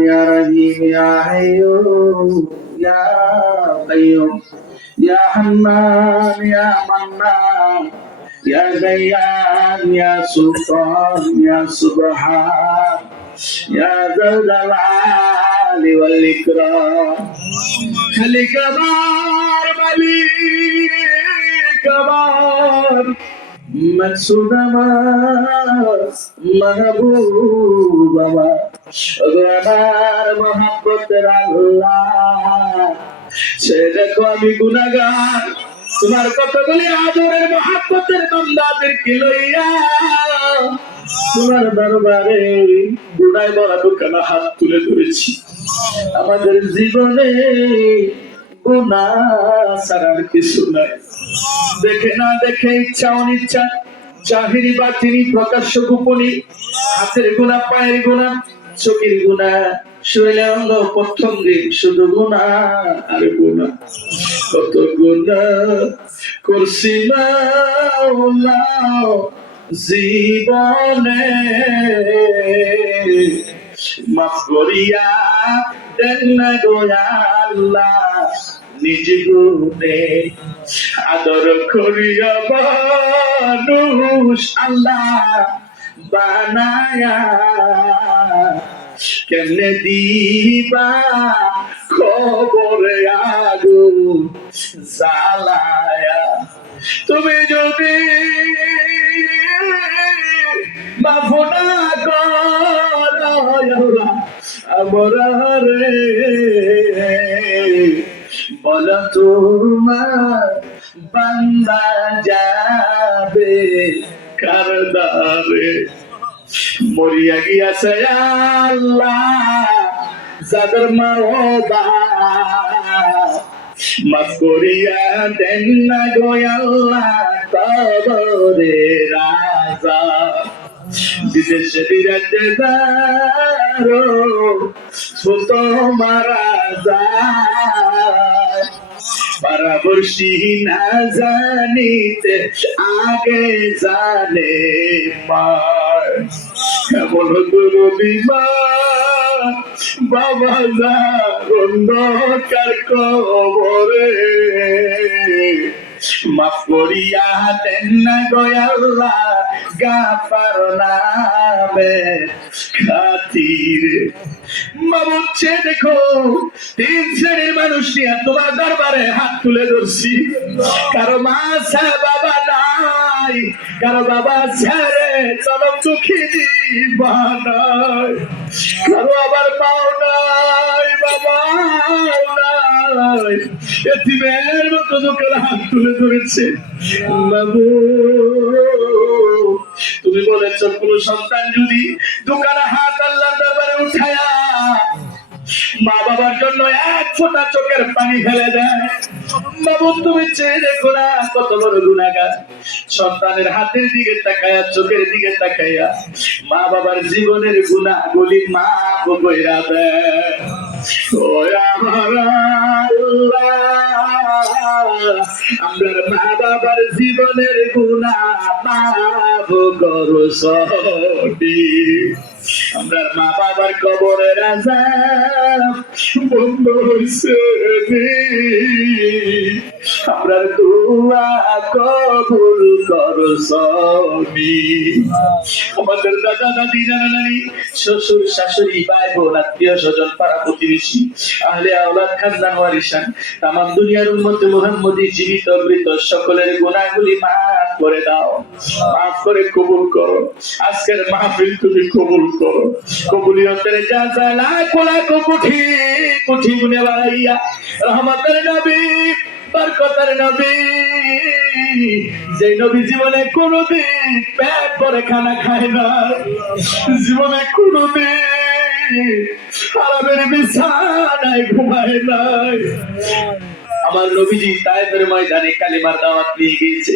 يا رحيم يا حي يا قيوم يا حنان يا منان يا ديان يا سلطان يا سبحان يا ذا الجلال والإكرام خليك بار مليك بار مقصود আমার মাহবুব আমার মহব্বতের আল্লাহ সে দেখো আমি গুনাহগার তোমার কতগুলি আদরের মহব্বতের বান্দাদেরকে লইয়া তোমার দরবারে গুনায় ভরা দুখানা হাত তুলে ধরেছি আমাদের জীবনে গুনাহ ছাড়ার কিছু নাই দেখে না দেখে ইচ্ছা অনিচ্ছা জাহিরি বাতিনি প্রকাশ্য গোপনী হাতের গুনাহ পায়ের গুনাহ চোখের গুনাহ শরীরের অঙ্গ প্রত্যঙ্গে শুধু গুনাহ আর গুনাহ কত গুনাহ করছি মাওলা জীবনে মাফ করিয়া দেন না গো আল্লাহ নিজ গুণে আদর করিয়া মানুষ আল্লাহ বানায়া কেমনে দিবা খবরে আগুন জ্বালায়া তুমি যদি মাফ না করো আমার রে বলো তোমার বান্দা যাবে কার দ্বারে মরিয়া গিয়াছে আল্লাহ যাদের মা ও মাফ করিয়া দেন না গো আল্লাহ কবরে রাজা বিদেশে বিরাজে দারো ছোট মারা যায় পারাবর্ষী না জানিতে আগে জানে মার এমন গুরু বিমান বাবা যা অন্ধকার কবরে মাফ করিয়া দেন না গো আল্লাহ গাফার নামে খাতিরে মাবুচ্ছে দেখো তিন শ্রেণীর মানুষ নিয়ে তোমার দরবারে হাত তুলে ধরছি কারো মা ছাড়া বাবা নাই কারো বাবা ছেড়ে চরম দুঃখী বানায় কারো আবার পাও নাই বাবা নাই এতিমের মতো লোকের হাত তুলে ধরেছে বাবু তুমি বলেছ কোন সন্তান যদি দোকানে হাত আল্লাহর দরবারে উঠায়া মা বাবার জন্য এক ফোঁটা চোখের পানি ফেলে দেয় বাবু তুমি চেয়ে দেখো না কত বড় গুনাহগার সন্তানের হাতের দিকে তাকায়া চোখের দিকে তাকায়া মা বাবার জীবনের গুনাহগুলি মাফ কইরা দেয় ও আমার আল্লাহ আমরা মা বাবার জীবনের গুনাহ মাফ করো সবই আমরা মা বাবার কবরের আযাব বন্ধ হইছে আমরা দোয়া কবুল করো সবই আমাদের দাদা দাদি নানা নানি শ্বশুর শাশুড়ি ভাই বোন আত্মীয় স্বজন পাড়া প্রতিবেশী আহলে আওলাদ খানদান ওয়ারিসান তাম দুনিয়ার উম্মতে মুহাম্মদী জীবিত মৃত সকলের গুনাহগুলি মাফ করে দাও মাফ করে কবুল করো আজকের মাহফিল তুমি কবুল করো কবুলিয়তের জাযা লাখ লাখ কোটি কোটি গুণে বাড়াইয়া রহমতের নবী বরকতের নবী যে নবী জীবনে কোনদিন পেট ভরে খানা খায় না জীবনে কোনদিন হারামের বিছানায় ঘুমায় নাই আমার নবীজি তায়েফের ময়দানে কালিমার দাওয়াত নিয়ে গিয়েছে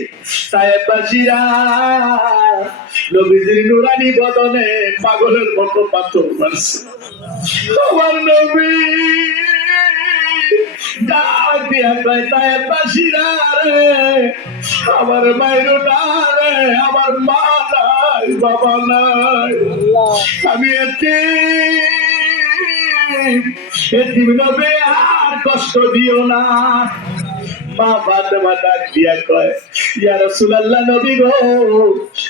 তায়েফবাসীরা নবীজির নুরানি বদনে পাগলের মতো পাথর মারছে আমার নবী ডাক দিয়া কয় তায়েফবাসীরা রে আমার মায়ের রে আমার মা নাই বাবা নাই আমি এতে এতিম নবী আর কষ্ট দিও না। মা ফাতেমা ডাক দিয়া কয়, ইয়া রাসূলুল্লাহ, নবী গো,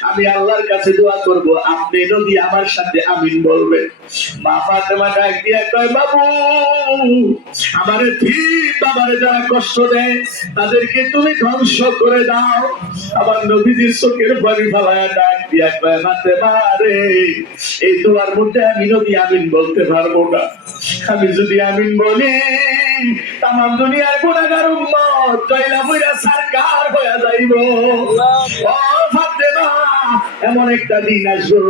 আমি আল্লাহর কাছে দোয়া করব, আপনি নবী আমার সাথে আমিন বলবেন। মা ফাতেমা ডাক দিয়া কয়, বাবু, আমারে ঠিক বাবারে যারা কষ্ট দেয় তাদেরকে তুমি ধ্বংস করে দাও। আমার নবীজির চোখের পানি ফালায়া ডাক দিয়া কয়, ফাতেমা রে, এই দোয়ার মধ্যে আমি নবী আমিন বলতে পারবো না। আমি যদি আমিন বলি, তামাম দুনিয়ার গুনাহগার উম্মত জয়লা বইরা সরকার হয়ে যাইব। ও ফাতেমা, এমন একটা দিন আসবো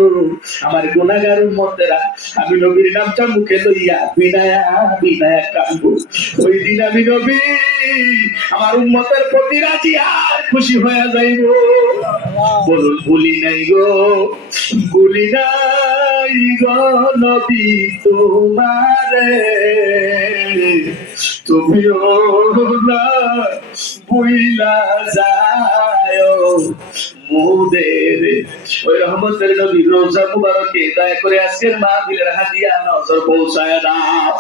আমার গুনাহগার উম্মতেরা আমি নবীর নামটা মুখে লইয়া বিনায়া বিনায়া কাঁদবো। ওই দিন আমি নবী আমার উম্মতের প্রতি রাজি আর খুশি হয়ে যাইব। বলুন, ভুলি নাই গো, ভুলি নাই গো নবী তোমারে, তুমিও না বুইলা যায় মোদের। ওই রহমতের নবী রোজা মুবারকে দয়া করে আজকের মাহফিলের হাদিয়া নজর পৌঁছায় দাও।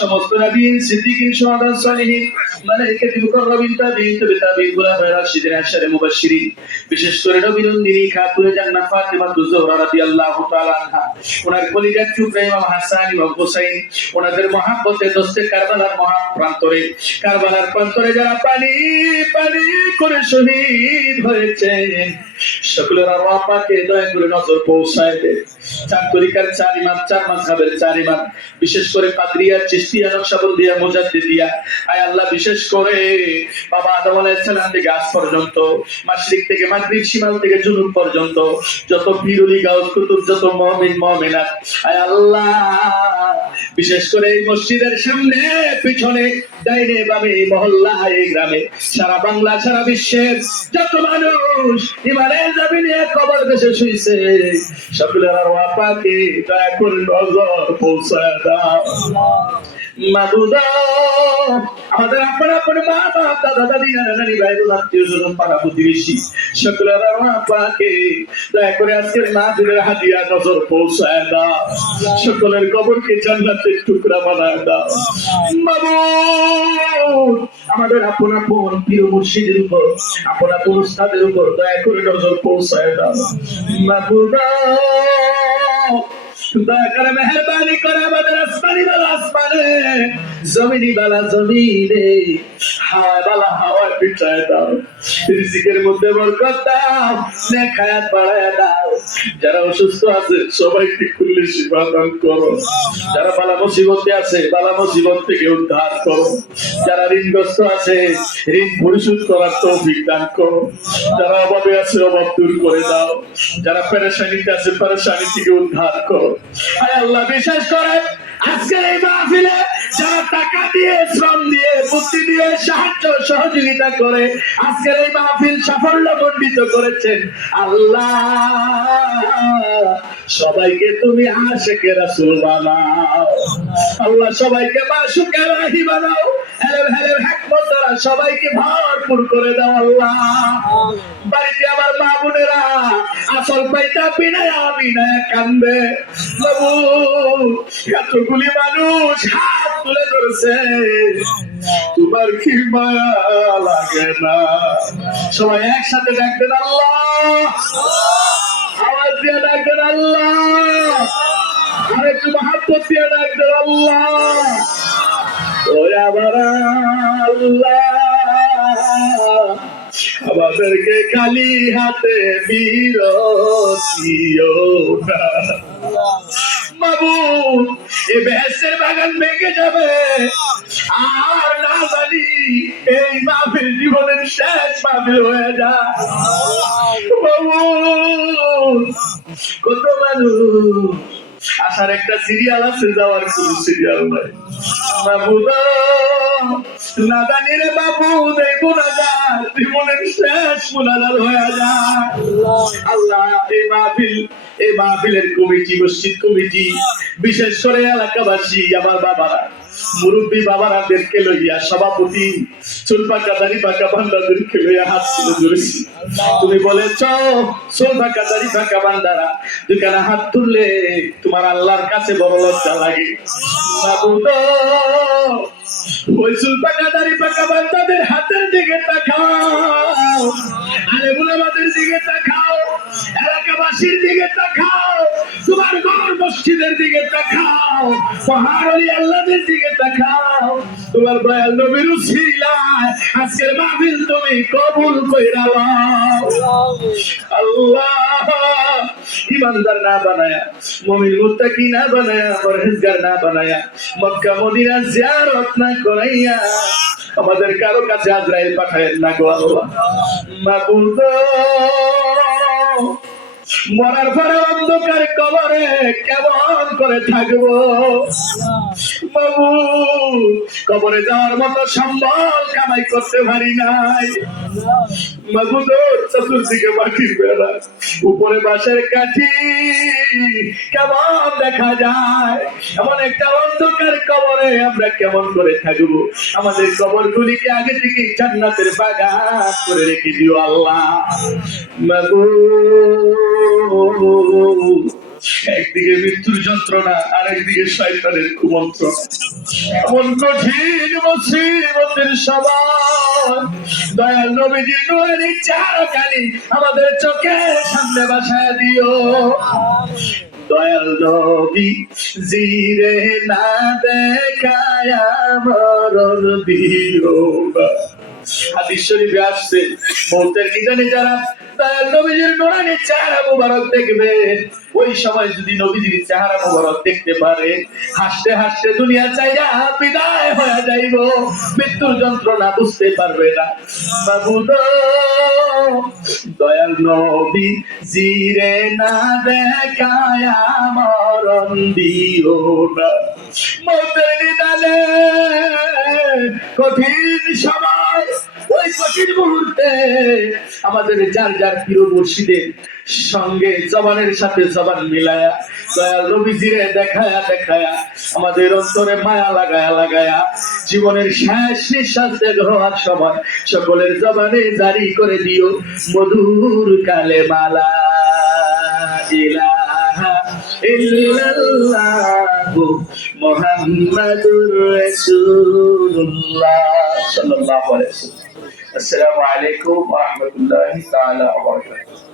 সমস্ত নবীন, সিদ্দিকিন, শুহাদা, সালিহিন, মালায়েকাতুল মুকাররাবিন, তাবিঈন, তাবিঈন, উলামায়ে রাশিদিন, আশারে মুবাশশিরিন, বিশেষ করে নবী নন্দিনী খাতুনে জান্নাত ফাতিমাতুজ জোহরা রাদিয়াল্লাহু তাআলা আনহা, ওনার কলিজার টুকরা ইমাম হাসান, ইমাম হুসাইন, ওনাদের মহব্বতে দোস্তে কারবালার প্রান্তরে, কারবালার প্রান্তরে যারা পানি পানি করে শহীদ হয়েছে, সকলের আল্লাহ পাকে দয়া করে নজর পৌঁছায় দে। চার তরিকার চার ইমাম, চার মাযহাবের চার ইমাম, বিশেষ করে কাদরিয়া, চিশতিয়া, নকশবন্দিয়া, মুজাদ্দিদিয়া, আয় আল্লাহ, বিশেষ করে বাবা আদম আলাইহিস সালাম থেকে আজ পর্যন্ত, মাশরিক থেকে মাগরিব, শিমাল থেকে জুনুব পর্যন্ত যত পীরুলি, গাউস, কুতুব, যত মুমিন মুমিনাত, আয় আল্লাহ, বিশেষ করে এই মসজিদের সামনে, পিছনে, ডাইনে বামে, মহল্লা, এই গ্রামে, সারা বাংলা, সারা বিশ্বের যত মানুষ ইমানের জমিনে কবর দেশে শুইছে, সকলের আরওয়াহ পাকে দয়া করে নজর পৌঁছায় দাও। মাবুদা, আমাদের আপন আপন মা বাপ, দাদা দাদি, নানা নানি, ভাই বোন, আত্মীয় স্বজন, পাড়া প্রতিবেশী, সকলের আরওয়াহ পাকে দয়া করে আজকের মাহফিলের হাদিয়া নজর পৌঁছায় দাও। সকলের কবরকে জান্নাতের টুকরা বানায় দাও। মাবুদ, আমাদের আপন আপন পীর মুর্শিদের উপর, আপন আপন উস্তাদের উপর দয়া করে নজর পৌঁছায় দাও। মাবুদা, দয়া করে মেহেরবানি করে আমাদের আসমানি বালা আসমানে, জমিনি বালা জমিনে, হাওয়া বালা হাওয়ায় পিছায় দাও। রিজিকের মধ্যে বরকত দাও, নেক হায়াত বাড়ায় দাও। যারা অসুস্থ আছে সবাইকে কুল্লি শিফা দান করো। যারা বালা মুসিবতে আছে বালা মুসিবত থেকে উদ্ধার করো। যারা ঋণগ্রস্ত আছে ঋণ পরিশোধ করার তৌফিক দান করো। যারা অভাবে আছে অভাব দূর করে দাও। যারা পেরেশানিতে আছে পেরেশানি থেকে উদ্ধার করো। আয় আল্লাহ, বিশেষ করে আজকের এই মাহফিলে যারা টাকা দিয়ে, শ্রম দিয়ে, বুদ্ধি দিয়ে সাহায্য সহযোগিতা করে আজকের এই মাহফিল সাফল্য মণ্ডিত করেছেন, আল্লাহ সবাইকে তুমি আশিকে রাসূল বানাও। আল্লাহ সবাইকে মাশুকে রাহি বানাও। হেলেম হেলেম হিকমত দ্বারা সবাইকে ভরপুর করে দাও। আল্লাহ, বাড়িতে আমার মা বোনেরা আসল পাইতা বিনায়া বিনায়া কান্দে। বাবু, এতগুলি মানুষ হাত তুলে ধরেছে, তোমার কি মায়া লাগে না? সবাই একসাথে ডাকবেন আল্লাহ, আওয়াজ দিয়ে ডাকবেন আল্লাহ, আর একটু মহাব্বত দিয়ে ডাকবেন আল্লাহ। ওই আবার আল্লাহ, আমাদেরকে খালি হাতে বিরতিও না। মাবুদ, এই বেহেশতের বাগান ভেঙে যাবে আর না জানি এই মাহফিল জীবনের শেষ মাহফিল হয়ে যায়। মাবুদ, কত মানুষ আসার একটা সিরিয়াল আছে, যাওয়ার কোন সিরিয়াল নাই। মাবুদ, না জানি রে মাবুদ, এই গুনাহগার জীবনের শেষ গুনাহগার হয়ে যায়। আল্লাহ, এই মাহফিলের কমিটি, মসজিদ কমিটি, বিশেষ করে এলাকাবাসী, আমার বাবারা, মুরব্বী বাবারাদেরকে লইয়া সভাপতি চুল পাকা দাড়ি পাকা বান্দাদেরকে লইয়া হাত তুলে ধরেছি। তুমি বলেছ চুল পাকা দাড়ি পাকা বান্দারা দুখানে হাত তুললে তোমার আল্লাহর কাছে বড় লজ্জা লাগে। মাবুদ ওই চুল পাকা দাড়ি পাকা বান্দাদের হাতের দিকে তাকাও, আলেমুল আমাদের দিকে তাকাও, এলাকাবাসীর দিকে তাকাও, তোমার ঘর মসজিদের দিকে তাকাও, পাহাড়ি আল্লাহদের দিকে তাকাও। তোমার দয়াল নবীর উসিলায় আজকের মাহফিল তুমি কবুল কইরা নাও। আল্লাহ ইমানদার না বানায়া, মুমিন মুত্তাকি না বানায়া, পরহেজগার না বানায়া, মক্কা মদিনা জিয়ারত না করাইয়া আমাদের কারো কাছে আজরাইল পাঠায়েন না গো আল্লাহ। মাবুদ মরার পরে অন্ধকার কবরে কেমন করে থাকবো মাবুদ, কবরে যাওয়ার মতো সম্বল কামাই করতে পারি নাই মাবুদ। চতুর্দিকে মাটির বেড়া, উপরে বাঁশের কাঠি, কেমন দেখা যায় এমন একটা অন্ধকার কবরে আমরা কেমন করে থাকবো? আমাদের কবর গুলিকে আগে থেকে জান্নাতের বাগান করে রেখে দিও আল্লাহ। মাবুদ একদিকে মৃত্যুর যন্ত্রণা, আর একদিকে শয়তানের কুমন্ত্রণা, এমন কঠিন মুসিবতের সময় দয়াল নবীজির নূরের চারখানি আমাদের চোখের সামনে বাসায় দিও। দয়াল নবী জিরে না দেখায় মরণ দিও। হাদিস শরীফে আসছে মৌতের নিদানে যারা দয়াল নবীজির নূরানি চেহারা মুবারক দেখবে, ওই সময় যদি নবীজির চেহারা মুবারক দেখতে পারে, হাসতে হাসতে দুনিয়া চাইয়া বিদায় হয়ে যাইব, মৃত্যুর যন্ত্রণা বুঝতে পারবে না। মাবুদ দয়াল নবী জিরে না দেখায় মরণ দিও না। মৌতের নিদানে কঠিন সময়, ওই কঠিন মুহূর্তে আমাদের যার যার প্রিয় মুর্শিদের সঙ্গে জবানের সাথে জবান মিলায়া দয়াল নবীজিরে দেখায়া দেখায়া আমাদের অন্তরে মায়া লাগায়া লাগায়া জীবনের শেষ নিঃশ্বাস ত্যাগ হওয়ার সময় সকলের জবানে জারি করে দিও মধুর কালেমা লা ইলাহা ইল্লাল্লাহু মুহাম্মাদুর রাসূলুল্লাহ সাল্লাল্লাহু আলাইহি ওয়াসাল্লাম। আসসালামু আলাইকুম ওয়া রাহমাতুল্লাহি তাআলা ওয়া বারাকাতুহু।